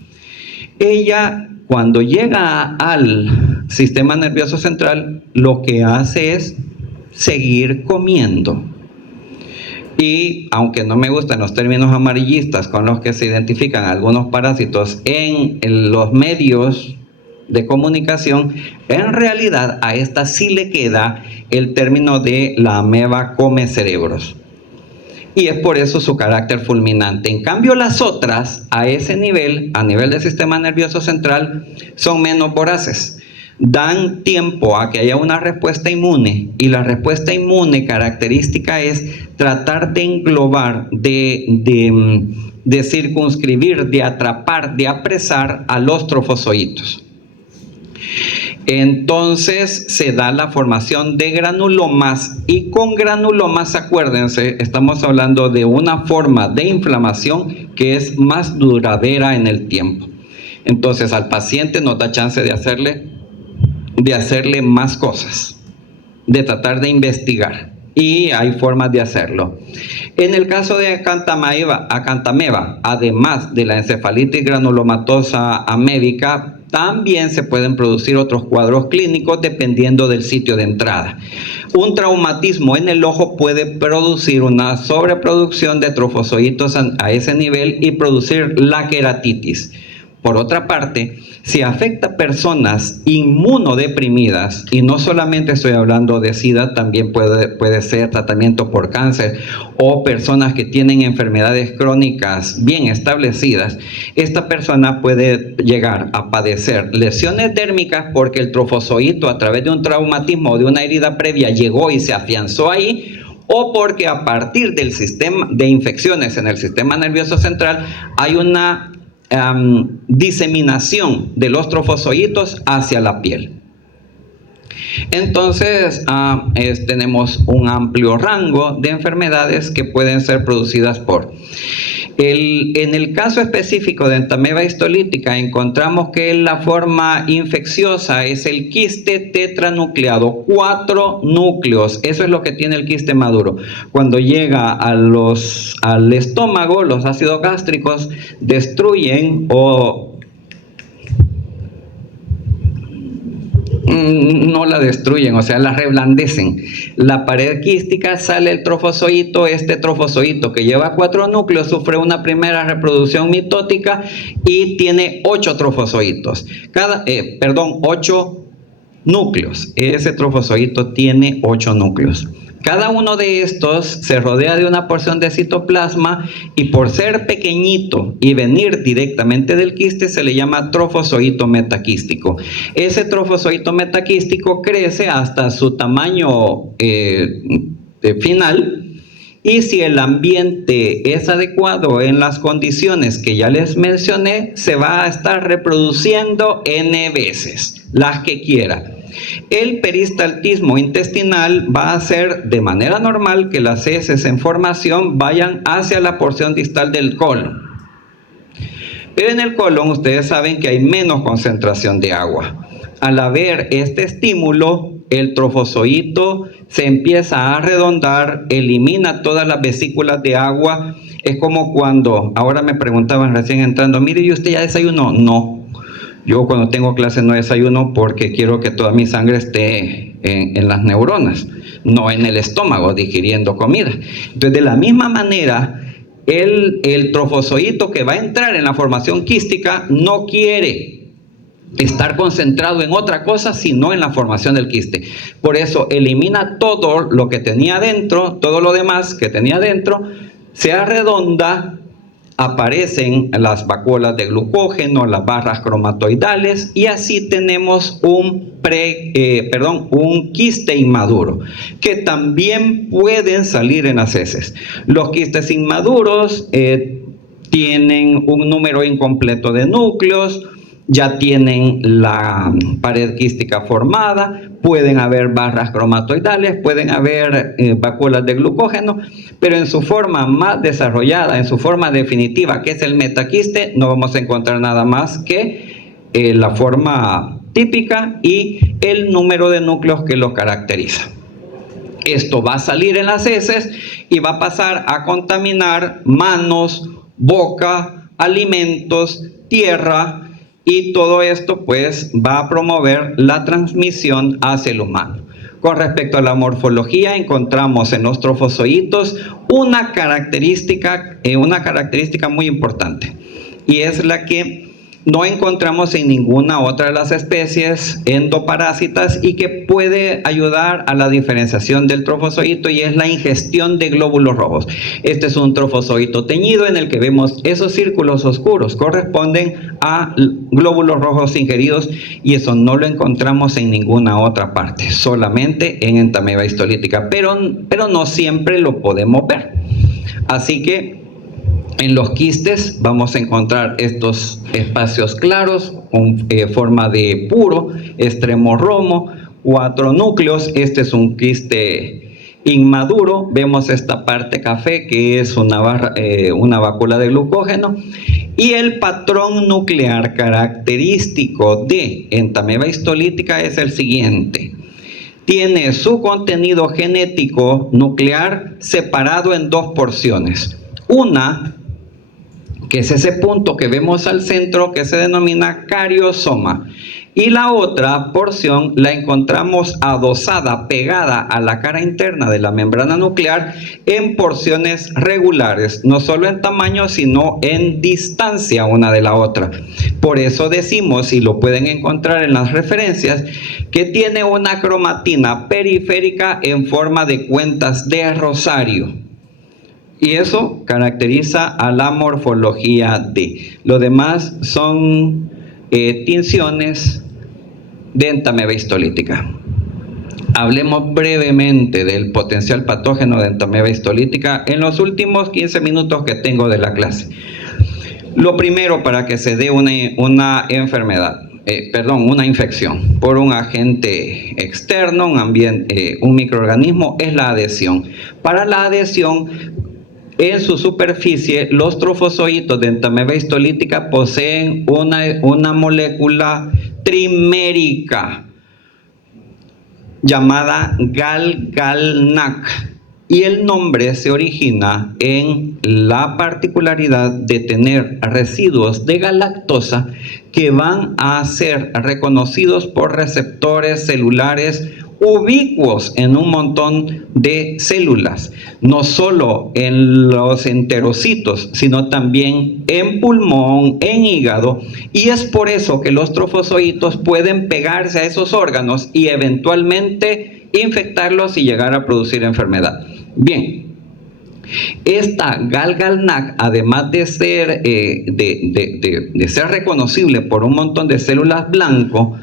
Ella, cuando llega al sistema nervioso central, lo que hace es seguir comiendo. Y aunque no me gustan los términos amarillistas con los que se identifican algunos parásitos en los medios de comunicación, en realidad a esta sí le queda el término de la ameba come cerebros. Y es por eso su carácter fulminante. En cambio, las otras, a ese nivel, a nivel del sistema nervioso central, son menos voraces. Dan tiempo a que haya una respuesta inmune, y la respuesta inmune característica es tratar de englobar, de circunscribir, de atrapar, de apresar a los trofozoitos. Entonces se da la formación de granulomas, y con granulomas, acuérdense, estamos hablando de una forma de inflamación que es más duradera en el tiempo. Entonces al paciente nos da chance de hacerle más cosas, de tratar de investigar, y hay formas de hacerlo. En el caso de acantameba, además de la encefalitis granulomatosa amébica, también se pueden producir otros cuadros clínicos dependiendo del sitio de entrada. Un traumatismo en el ojo puede producir una sobreproducción de trofozoitos a ese nivel y producir la queratitis. Por otra parte, si afecta a personas inmunodeprimidas, y no solamente estoy hablando de SIDA, también puede ser tratamiento por cáncer, o personas que tienen enfermedades crónicas bien establecidas, esta persona puede llegar a padecer lesiones dérmicas porque el trofozoito, a través de un traumatismo o de una herida previa, llegó y se afianzó ahí, o porque a partir del sistema de infecciones en el sistema nervioso central hay una diseminación de los trofozoitos hacia la piel. Entonces tenemos un amplio rango de enfermedades que pueden ser producidas por. En el caso específico de entameba histolítica encontramos que la forma infecciosa es el quiste tetranucleado, 4 núcleos. Eso es lo que tiene el quiste maduro. Cuando llega al estómago, los ácidos gástricos destruyen no la destruyen, o sea, la reblandecen. La pared quística, sale el trofozoito. Este trofozoito, que lleva 4 núcleos, sufre una primera reproducción mitótica y tiene 8 trofozoitos. 8 núcleos. Ese trofozoito tiene 8 núcleos. Cada uno de estos se rodea de una porción de citoplasma y por ser pequeñito y venir directamente del quiste se le llama trofozoito metaquístico. Ese trofozoito metaquístico crece hasta su tamaño final, y si el ambiente es adecuado en las condiciones que ya les mencioné, se va a estar reproduciendo N veces, las que quiera. El peristaltismo intestinal va a hacer de manera normal que las heces en formación vayan hacia la porción distal del colon. Pero en el colon ustedes saben que hay menos concentración de agua. Al haber este estímulo, el trofozoito se empieza a redondar, elimina todas las vesículas de agua. Es como cuando, ahora me preguntaban recién entrando, mire, ¿y usted ya desayunó? No. Yo cuando tengo clase no desayuno porque quiero que toda mi sangre esté en las neuronas, no en el estómago digiriendo comida. Entonces, de la misma manera, el trofozoito que va a entrar en la formación quística no quiere estar concentrado en otra cosa sino en la formación del quiste. Por eso elimina todo lo que tenía dentro, todo lo demás que tenía dentro, se arredonda. Aparecen las vacuolas de glucógeno, las barras cromatoidales, y así tenemos un quiste inmaduro, que también pueden salir en las heces. Los quistes inmaduros tienen un número incompleto de núcleos, ya tienen la pared quística formada, pueden haber barras cromatoidales, pueden haber vacuolas de glucógeno, pero en su forma más desarrollada, en su forma definitiva, que es el metaquiste, no vamos a encontrar nada más que la forma típica y el número de núcleos que lo caracteriza. Esto va a salir en las heces y va a pasar a contaminar manos, boca, alimentos, tierra, y todo esto pues va a promover la transmisión hacia el humano. Con respecto a la morfología, encontramos en los trofozoitos una característica muy importante, y es la que no encontramos en ninguna otra de las especies endoparásitas y que puede ayudar a la diferenciación del trofozoito, y es la ingestión de glóbulos rojos. Este es un trofozoito teñido en el que vemos esos círculos oscuros, corresponden a glóbulos rojos ingeridos, y eso no lo encontramos en ninguna otra parte, solamente en Entamoeba histolítica, pero no siempre lo podemos ver. Así que en los quistes vamos a encontrar estos espacios claros con forma de puro, extremo romo, 4 núcleos. Este es un quiste inmaduro. Vemos esta parte café que es una vacuola de glucógeno. Y el patrón nuclear característico de Entamoeba histolítica es el siguiente. Tiene su contenido genético nuclear separado en 2 porciones. Una, que es ese punto que vemos al centro, que se denomina cariosoma, y la otra porción la encontramos adosada, pegada a la cara interna de la membrana nuclear en porciones regulares, no solo en tamaño sino en distancia una de la otra. Por eso decimos, y lo pueden encontrar en las referencias, que tiene una cromatina periférica en forma de cuentas de rosario. Y eso caracteriza a la morfología D. Lo demás son tinciones de Entamoeba histolítica. Hablemos brevemente del potencial patógeno de Entamoeba histolítica en los últimos 15 minutos que tengo de la clase. Lo primero, para que se dé una infección por un agente externo, un microorganismo, es la adhesión. Para la adhesión, en su superficie, los trofozoitos de Entamoeba histolítica poseen una molécula trimérica llamada gal-gal-NAC, y el nombre se origina en la particularidad de tener residuos de galactosa que van a ser reconocidos por receptores celulares ubicuos en un montón de células, no solo en los enterocitos, sino también en pulmón, en hígado, y es por eso que los trofozoitos pueden pegarse a esos órganos y eventualmente infectarlos y llegar a producir enfermedad. Bien, esta Gal-Galnac, además de ser, de ser reconocible por un montón de células blanco,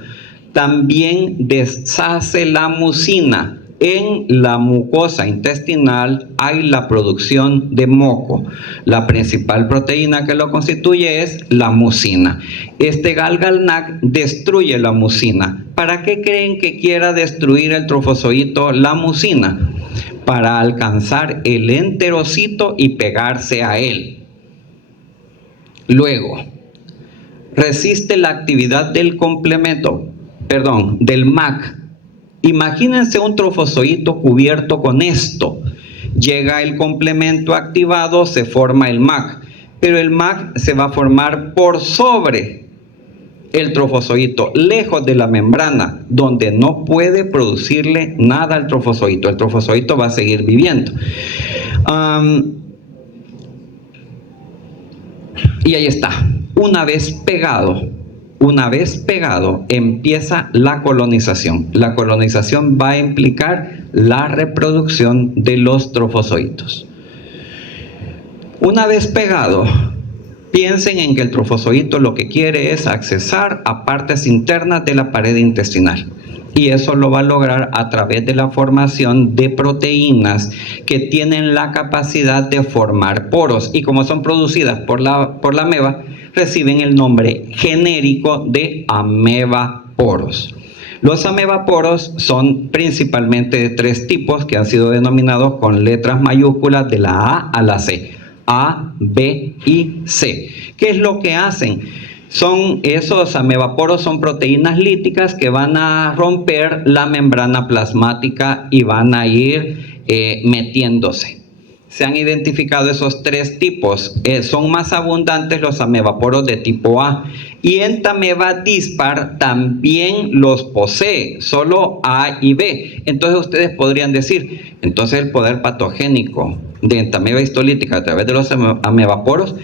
también deshace la mucina. En la mucosa intestinal hay la producción de moco. La principal proteína que lo constituye es la mucina. Este Gal-Galnac destruye la mucina. ¿Para qué creen que quiera destruir el trofozoito la mucina? Para alcanzar el enterocito y pegarse a él. Luego, resiste la actividad del complemento, del MAC. Imagínense un trofozoito cubierto con esto. Llega el complemento activado, se forma el MAC, pero el MAC se va a formar por sobre el trofozoito, lejos de la membrana, donde no puede producirle nada al trofozoito. El trofozoito va a seguir viviendo. Y ahí está. Una vez pegado, empieza la colonización. La colonización va a implicar la reproducción de los trofozoitos. Una vez pegado, piensen en que el trofozoito lo que quiere es accesar a partes internas de la pared intestinal. Y eso lo va a lograr a través de la formación de proteínas que tienen la capacidad de formar poros. Y como son producidas por la ameba, reciben el nombre genérico de amebaporos. Los amebaporos son principalmente de 3 tipos que han sido denominados con letras mayúsculas de la A a la C. A, B y C. ¿Qué es lo que hacen? Esos amebaporos son proteínas líticas que van a romper la membrana plasmática y van a ir metiéndose. Se han identificado esos 3 tipos. Son más abundantes los amebaporos de tipo A. Y Entamoeba dispar también los posee, solo A y B. Entonces ustedes podrían decir, entonces el poder patogénico de Entamoeba histolítica a través de los amebaporos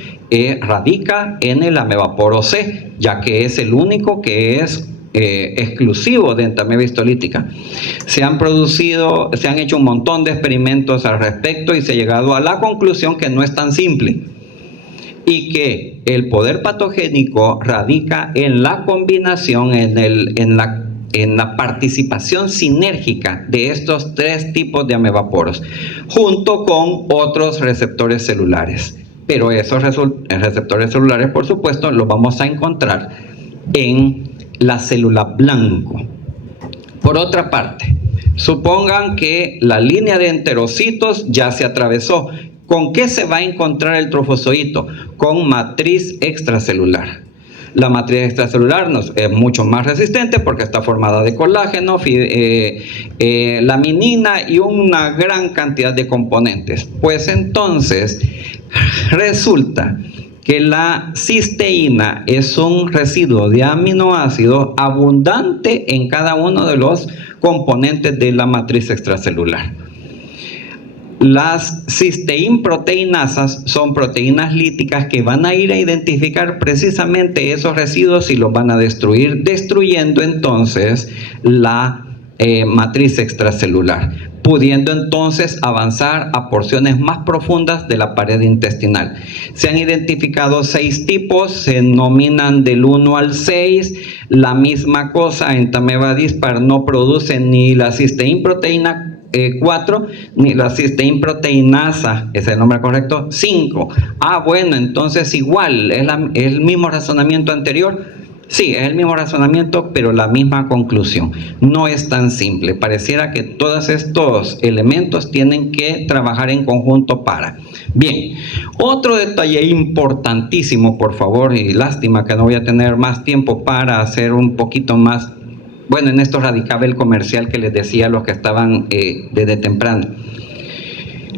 radica en el amebaporo C, ya que es el único que es exclusivo de Entamoeba histolítica. Se han hecho un montón de experimentos al respecto y se ha llegado a la conclusión que no es tan simple y que el poder patogénico radica en la combinación, en la participación sinérgica de estos 3 tipos de amebaporos junto con otros receptores celulares. Pero esos receptores celulares, por supuesto, los vamos a encontrar en la célula blanco. Por otra parte, supongan que la línea de enterocitos ya se atravesó. ¿Con qué se va a encontrar el trofozoito? Con matriz extracelular. La matriz extracelular es mucho más resistente porque está formada de colágeno, laminina y una gran cantidad de componentes. Pues entonces resulta que la cisteína es un residuo de aminoácidos abundante en cada uno de los componentes de la matriz extracelular. Las cisteínproteinasas son proteínas líticas que van a ir a identificar precisamente esos residuos y los van a destruir, destruyendo entonces la matriz extracelular, pudiendo entonces avanzar a porciones más profundas de la pared intestinal. Se han identificado 6 tipos, se nominan del 1 al 6. La misma cosa, Entamoeba dispar no produce ni la cisteínproteína 4, ni la cisteínproteinasa, ese es el nombre correcto, 5. Bueno, entonces igual, es el mismo razonamiento anterior. Sí, es el mismo razonamiento, pero la misma conclusión. No es tan simple. Pareciera que todos estos elementos tienen que trabajar en conjunto para. Bien, otro detalle importantísimo, por favor, y lástima que no voy a tener más tiempo para hacer un poquito más. Bueno, en esto radicaba el comercial que les decía a los que estaban desde temprano.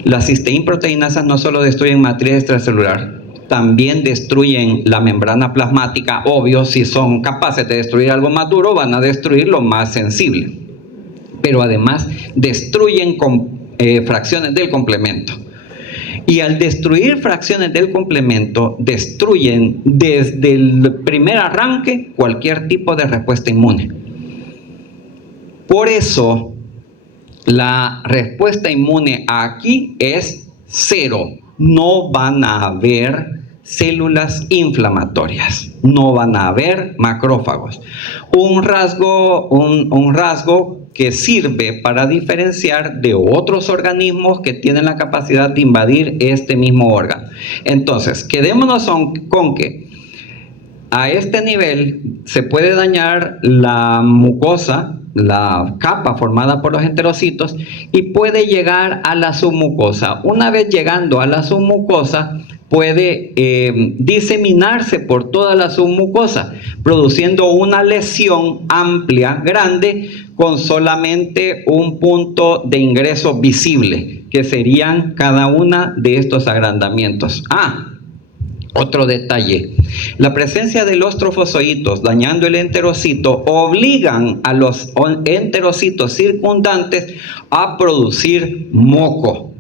Las cisteínproteinasas no solo destruyen matriz extracelular, también destruyen la membrana plasmática. Obvio, si son capaces de destruir algo más duro, van a destruir lo más sensible. Pero además destruyen fracciones del complemento. Y al destruir fracciones del complemento, destruyen desde el primer arranque cualquier tipo de respuesta inmune. Por eso, La respuesta inmune aquí es 0. No van a haber células inflamatorias, no van a haber macrófagos. Un rasgo que sirve para diferenciar de otros organismos que tienen la capacidad de invadir este mismo órgano. Entonces, quedémonos con que a este nivel se puede dañar la mucosa, la capa formada por los enterocitos, y puede llegar a la submucosa. Una vez llegando a la submucosa, puede diseminarse por toda la submucosa, produciendo una lesión amplia, grande, con solamente un punto de ingreso visible, que serían cada una de estos agrandamientos. Otro detalle, la presencia de los trofozoitos dañando el enterocito obligan a los enterocitos circundantes a producir moco.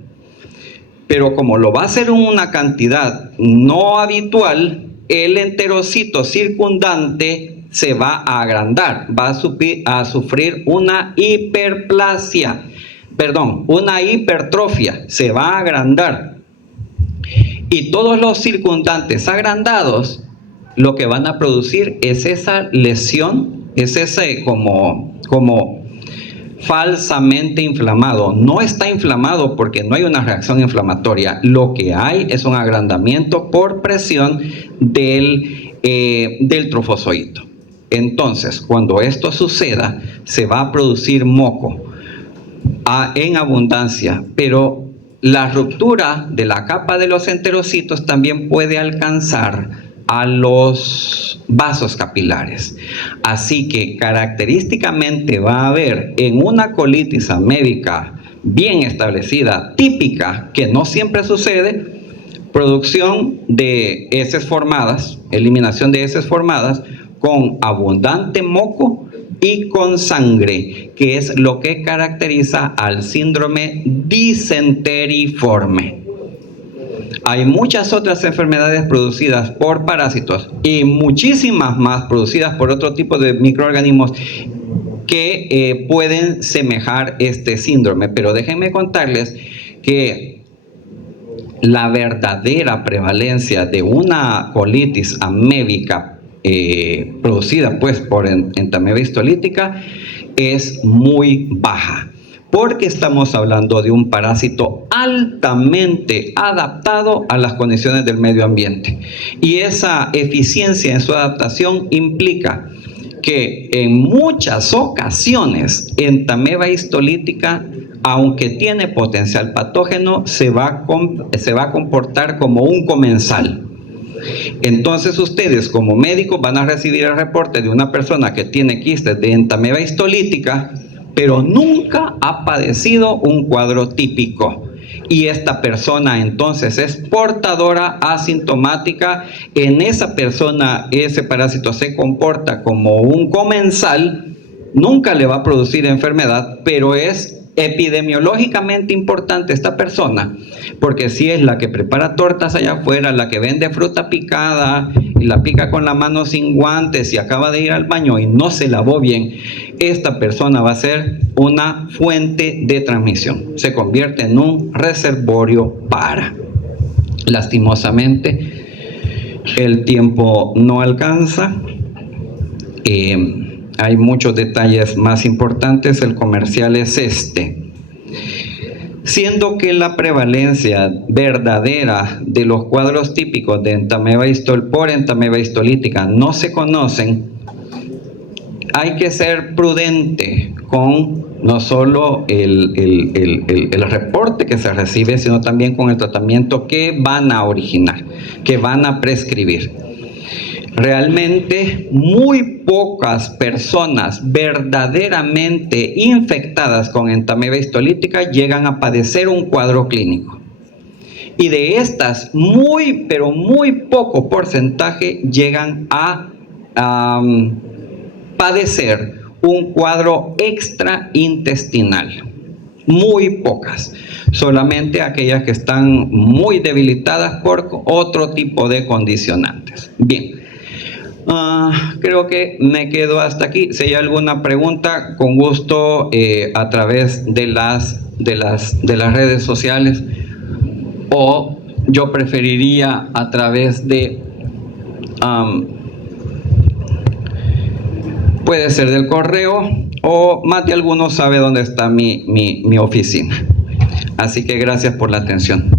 Pero como lo va a hacer en una cantidad no habitual, el enterocito circundante se va a agrandar, va a sufrir una hipertrofia, se va a agrandar. Y todos los circundantes agrandados, lo que van a producir es esa lesión, es ese como falsamente inflamado. No está inflamado porque no hay una reacción inflamatoria. Lo que hay es un agrandamiento por presión del trofozoito. Entonces, cuando esto suceda, se va a producir moco en abundancia, pero la ruptura de la capa de los enterocitos también puede alcanzar a los vasos capilares. Así que característicamente va a haber en una colitis amébica bien establecida, típica, que no siempre sucede, producción de heces formadas, eliminación de heces formadas, con abundante moco y con sangre, que es lo que caracteriza al síndrome disenteriforme. Hay muchas otras enfermedades producidas por parásitos y muchísimas más producidas por otro tipo de microorganismos que pueden semejar este síndrome. Pero déjenme contarles que la verdadera prevalencia de una colitis amébica producida pues por entameba histolítica es muy baja, porque estamos hablando de un parásito altamente adaptado a las condiciones del medio ambiente, y esa eficiencia en su adaptación implica que en muchas ocasiones entameba histolítica, aunque tiene potencial patógeno, se va a comportar como un comensal. Entonces ustedes como médicos van a recibir el reporte de una persona que tiene quistes de entameba histolítica, pero nunca ha padecido un cuadro típico. Y esta persona entonces es portadora asintomática. En esa persona ese parásito se comporta como un comensal, nunca le va a producir enfermedad, pero es epidemiológicamente importante esta persona, porque si es la que prepara tortas allá afuera, la que vende fruta picada y la pica con la mano sin guantes y acaba de ir al baño y no se lavó bien, esta persona va a ser una fuente de transmisión, se convierte en un reservorio para. Lastimosamente el tiempo no alcanza. Hay muchos detalles más importantes, el comercial es este. Siendo que la prevalencia verdadera de los cuadros típicos de entameba histolítica no se conocen, hay que ser prudente con no solo el reporte que se recibe, sino también con el tratamiento que van a originar, que van a prescribir. Realmente muy pocas personas verdaderamente infectadas con entameba histolítica llegan a padecer un cuadro clínico. Y de estas, pero muy poco porcentaje llegan a padecer un cuadro extraintestinal. Muy pocas. Solamente aquellas que están muy debilitadas por otro tipo de condicionantes. Bien. Creo que me quedo hasta aquí. Si hay alguna pregunta, con gusto a través de las redes sociales, o yo preferiría a través de puede ser del correo, o más de alguno sabe dónde está mi oficina. Así que gracias por la atención.